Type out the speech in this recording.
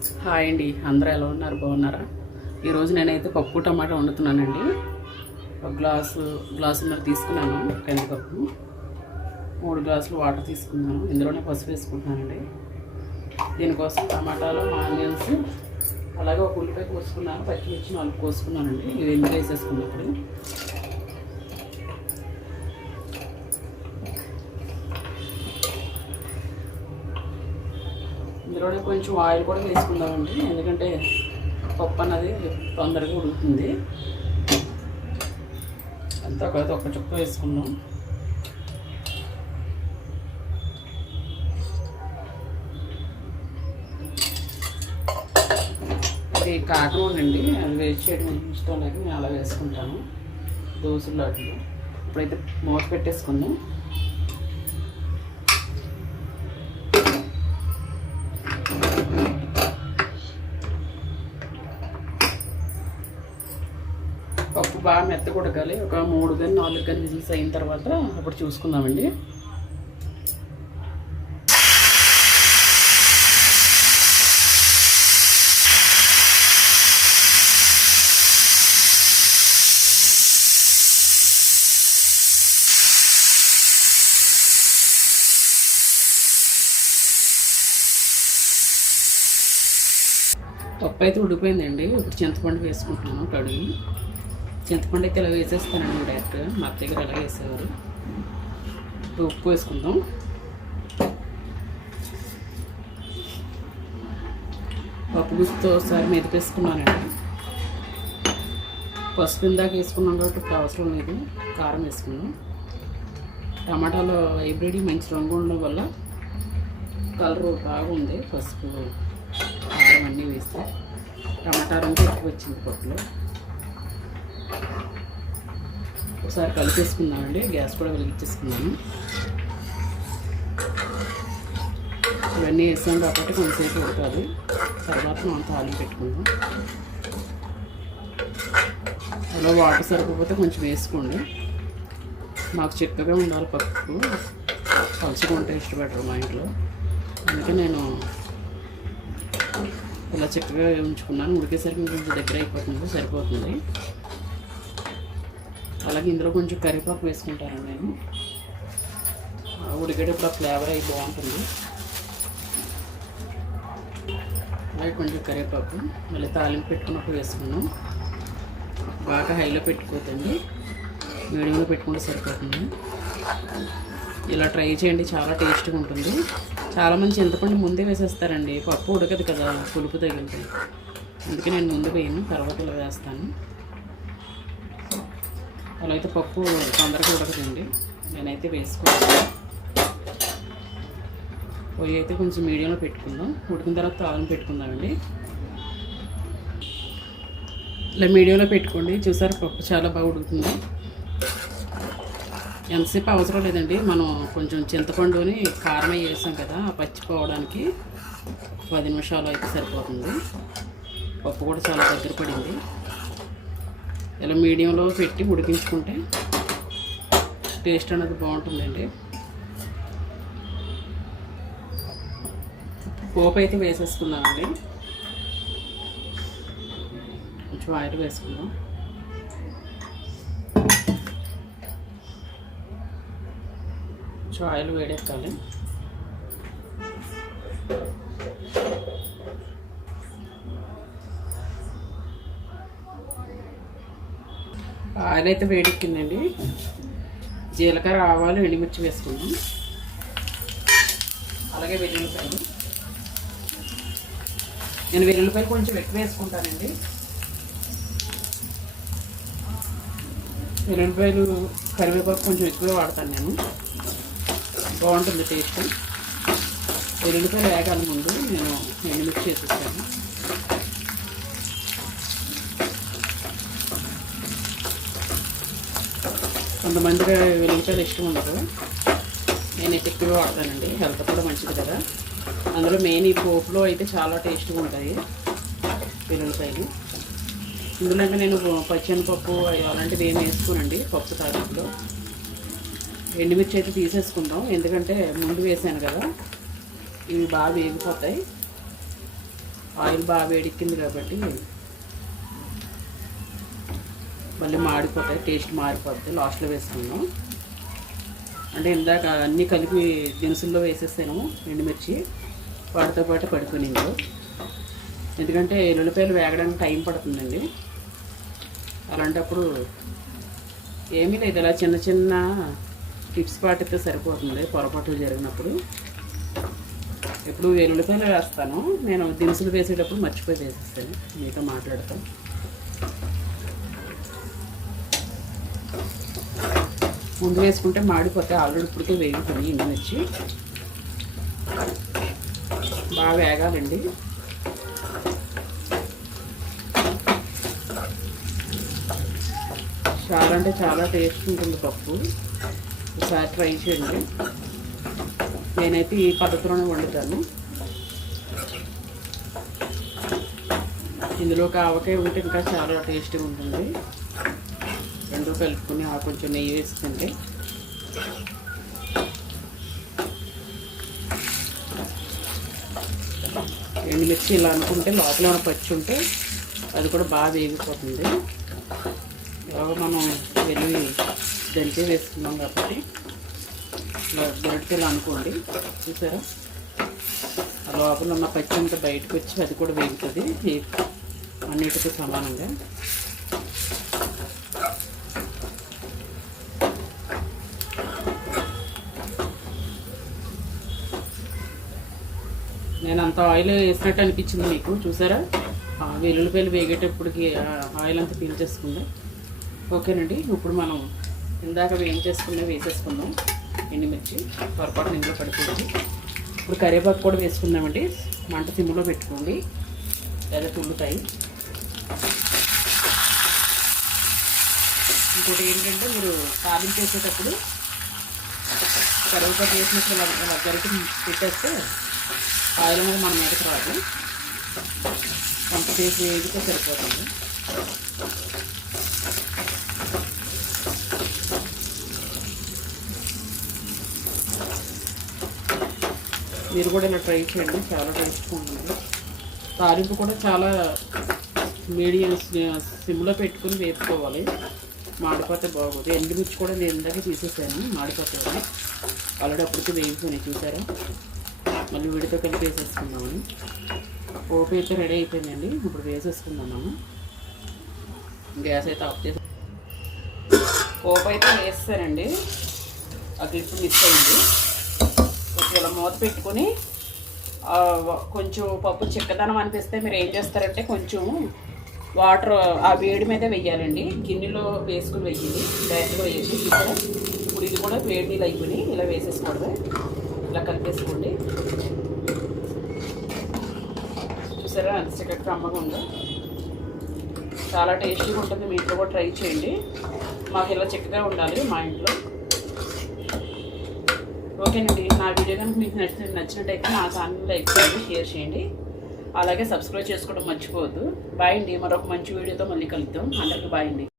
Hi అండి, అందరూ ఎలా ఉన్నారు? బాగున్నారా? ఈరోజు నేనైతే పప్పు టమాటా వండుతున్నానండి. ఒక గ్లాసున్నర తీసుకున్నాను కందిపప్పు, 3 గ్లాసులు వాటర్ తీసుకున్నాను. ఇందులోనే పసుపు వేసుకుంటున్నానండి. దీనికోసం టమాటాలు, ఆనియన్స్, అలాగే ఒక ఉల్లిపాయ కోసుకున్నాను, పచ్చిమిర్చి 4 కోసుకున్నానండి. ఇవి ఎందుకు వేసేసుకున్నప్పుడు ఇందులోనే కొంచెం ఆయిల్ కూడా వేసుకుందామండి, ఎందుకంటే పప్పు అన్నది తొందరగా ఉడుకుతుంది. అంతా కలిసి ఒక్క చుక్క వేసుకుందాం. ఇది కాకరూన్ అండి, అది వేస్ట్ చేయడం ఇష్టం లేక నేను అలా వేసుకుంటాను దోశలు వాటిలో. ఇప్పుడైతే మూత పెట్టేసుకుందాం. పప్పు బాగా మెత్తగా ఉడకాలి. ఒక 3 కానీ 4 కానీ విజిల్స్ అయిన తర్వాత అప్పుడు చూసుకుందామండి. పప్పు అయితే ఉడిపోయిందండి. ఇప్పుడు చింతపండు వేసుకుంటున్నాను కడిగి. చింతపండు అయితే ఇలా వేసేస్తానండి డైరెక్ట్గా, మా దగ్గర ఎలా వేసేవారు. ఉప్పు వేసుకుందాం. పప్పు గుత్తితో ఒకసారి మెదిపేసుకున్నానండి. పసుపు ఇందాక వేసుకున్నాం కాబట్టి ఇప్పుడు అవసరం లేదు. కారం వేసుకున్నాం. టమాటాలో హైబ్రిడ్ మంచి రంగు ఉండడం వల్ల కలరు బాగుంది. పసుపు కారం అన్నీ వేస్తే టమాటా రంగు ఎక్కువ వచ్చింది పప్పులో. ఒకసారి కలిపేసుకున్నామండి. గ్యాస్ కూడా వెలిగించేసుకున్నాను. ఇవన్నీ వేసాం కాబట్టి కొంచెంసేపు ఉడకాలి. తర్వాత మనం తాలింపు పెట్టుకుందాం. అలా వాటర్ సరిపోతే కొంచెం వేసుకోండి. మాకు చిక్కగా ఉండాలి పప్పు, పలుచగా ఉంటే ఇష్టపడరు మా ఇంట్లో. అందుకే నేను ఇలా చిక్కగా ఉంచుకున్నాను. ఉడికేసరికి కొంచెం దగ్గర అయిపోతుంది, సరిపోతుంది. అలాగే ఇందులో కొంచెం కరివేపాకు వేసుకుంటాను నేను. ఉడికేటప్పుడు ఆ ఫ్లేవర్ అయి బాగుంటుంది. అలాగే కొంచెం కరివేపాకు మళ్ళీ తాలింపు పెట్టుకున్నప్పుడు వేసుకున్నాం. బాగా హైలో పెట్టుకోవద్దండి, మీడియంలో పెట్టుకుంటే సరిపోతుంది. ఇలా ట్రై చేయండి, చాలా టేస్ట్గా ఉంటుంది. చాలామంది చింతపండు ముందే వేసేస్తారండి, పప్పు ఉడకదు కదా, పులుపు తగిలితే. అందుకే నేను ముందు వేయను, తర్వాత ఇలా వేస్తాను. అలా అయితే పప్పు తొందరగా ఉడకదండి. నేనైతే వేసుకోవాలి. పొయ్యి అయితే కొంచెం మీడియంలో పెట్టుకుందాం. ఉడికిన తర్వాత తాలింపు పెట్టుకుందామండి. ఇలా మీడియంలో పెట్టుకోండి. చూసారు, పప్పు చాలా బాగా ఉడుకుతుంది. ఎంతసేపు అవసరం లేదండి. మనం కొంచెం చింతపండుని కారం వేసాం కదా, పచ్చిపోవడానికి 10 నిమిషాలు అయితే సరిపోతుంది. పప్పు కూడా చాలా దగ్గర పడింది. ఇలా మీడియంలో పెట్టి ఉడికించుకుంటే టేస్ట్ అనేది బాగుంటుందండి. పోపు అయితే వేసేసుకుందామండి. కొంచెం ఆయిల్ వేసుకుందాం. కొంచెం ఆయిల్ వేడెక్కాలి. ఆయిల్ అయితే వేడెక్కిందండి. జీలకర్ర, ఆవాలు, ఎండుమిర్చి వేసుకుందాం. అలాగే వెల్లుల్లిపాయలు. నేను వెల్లుల్లిపాయలు కొంచెం ఎక్కువ వేసుకుంటానండి. వెల్లుల్లిపాయలు, కరివేపాకు కొంచెం ఎక్కువ వాడతాను నేను, బాగుంటుంది టేస్ట్. వెల్లుల్లిపాయలు వేగాలి ముందు నేను ఎండుమిర్చి వేసేస్తాను. కొంతమందికి వెల్లుల్లిపాయలు ఇష్టం ఉండదు, నేనైతే ఎక్కువ వాడతానండి. హెల్త్ కూడా మంచిది కదా. అందులో మెయిన్ ఈ పోపులో అయితే చాలా టేస్ట్గా ఉంటాయి వెల్లుల్లిపాయలు. ఇందులో నేను పచ్చెనపప్పు అలాంటివి ఏమి వేసుకోనండి పప్పు తాలింపులో. ఎండుమిర్చి అయితే తీసేసుకుందాం, ఎందుకంటే ముందు వేసాను కదా, ఇవి బాగా వేగిపోతాయి. ఆయిల్ బాగా వేడెక్కింది కాబట్టి మళ్ళీ మాడిపోతాయి, టేస్ట్ మారిపోతుంది. లాస్ట్లో వేసుకున్నాం అంటే ఇందాక అన్నీ కలిపి దినుసుల్లో వేసేసాను ఎండుమిర్చి, వాటితో పాటు పడిపోయింది. ఎందుకంటే ఎల్లుల్లిపాయలు వేగడానికి టైం పడుతుందండి. అలాంటప్పుడు ఏమీ లేదు, ఇలా చిన్న చిన్న టిప్స్ పాటిస్తే సరిపోతుంది. పొరపాట్లు జరిగినప్పుడు ఎప్పుడు ఎల్లుల్లిపాయలు వేస్తాను, నేను దినుసులు వేసేటప్పుడు మర్చిపోయి వేసేస్తాను. మీతో మాట్లాడతాను. ముందు వేసుకుంటే మాడిపోతే, ఆల్రెడీ ఇప్పటికే వేగుతుంది. ఎండుమిర్చి బాగా వేగాలండి. చాలా అంటే చాలా టేస్ట్ ఉంటుంది పప్పు. ఒకసారి ట్రై చేయండి. నేనైతే ఈ పద్ధతిలోనే వండుతాను. ఇందులోకి ఆవకాయ ఉంటే ఇంకా చాలా టేస్టీగా ఉంటుంది. రెండు కలుపుకొని కొంచెం నెయ్యి వేసుకుంటే ఎండుమిర్చి ఇలా అనుకుంటే లోపల ఏమైనా పచ్చి ఉంటే అది కూడా బాగా వేగిపోతుంది. ఇలాగ మనం వెళ్ళి దంచి వేసుకున్నాం కాబట్టి గరిటె ఇలా అనుకోండి. చూసారా, ఆ లోపల ఉన్న పచ్చి అంతా బయటకు వచ్చి అది కూడా వేగుతుంది అన్నిటికీ సమానంగా. నేను అంత ఆయిల్ వేసినట్టు అనిపించింది మీకు, చూసారా? వెల్లుల్లిపాయలు వేగేటప్పటికి ఆయిల్ అంతా పీల్చేసుకుంది. ఓకేనండి, ఇప్పుడు మనం ఇందాక వేసేసుకుందాం ఎండుమిర్చి. పొరపాటు ఇంట్లో పడిపోయింది. ఇప్పుడు కరివేపాకు కూడా వేసుకుందామండి. మంట సిమ్లో పెట్టుకోండి లేదా తుల్లుతాయి. ఇంకోటి ఏంటంటే, మీరు తాలింపు చేసేటప్పుడు కరివేపాకు వేసినప్పుడు ఇలా గరిటె పెట్టేస్తే ఆయిల్ అనేది మన మీదకి రాదు. కొంత చేసి వేగితే సరిపోతుంది. మీరు కూడా ఇలా ట్రై చేయండి, చాలా టేస్ట్గా ఉంటుంది. తాలింపు కూడా చాలా మీడియం సిమ్లో పెట్టుకుని వేసుకోవాలి, మాడిపోతే బాగోదు. ఎండుమిర్చి కూడా నేను ఇందాక తీసేసాను, మాడిపోతుంది. ఆల్రెడీ అప్పటికి వేగిపోయినాయి, చూసారా? మళ్ళీ వీడితో కలిపి వేసేసుకుందామని. పోపు అయితే రెడీ అయిపోయిందండి. ఇప్పుడు వేసేసుకుందాము. గ్యాస్ అయితే ఆఫ్ చేసి పోపు అయితే వేస్తానండి. ఆ క్లిప్ మిస్ అయింది. ఇలా మూత పెట్టుకుని కొంచెం పప్పు చిక్కదనం అనిపిస్తే మీరు ఏం చేస్తారంటే, కొంచెం వాటర్ ఆ వేడి మీద వెయ్యాలండి. గిన్నెలో వేసుకుని వెయ్యాలి, డైరెక్ట్గా వేసి. చూసారా, ఇప్పుడు ఇది కూడా వేడి నీళ్ళు అయిపోయి ఇలా వేసేసుకోవడమే. ఇలా కలిపేసుకోండి. చూసారా అంత చక్కగా కమ్మగా ఉందో, చాలా టేస్టీగా ఉంటుంది. మీ ఇంట్లో కూడా ట్రై చేయండి. మాకు ఇలా చక్కగా ఉండాలి మా ఇంట్లో. ఓకేనండి, నా వీడియో కనుక మీకు నచ్చినట్టయితే నా ఛానల్ లైక్ చేయండి, షేర్ చేయండి, అలాగే సబ్స్క్రైబ్ చేసుకోవడం మర్చిపోవద్దు. బాయ్ అండి. మరొక మంచి వీడియోతో మళ్ళీ కలుద్దాం. అందరికీ బాయ్ అండి.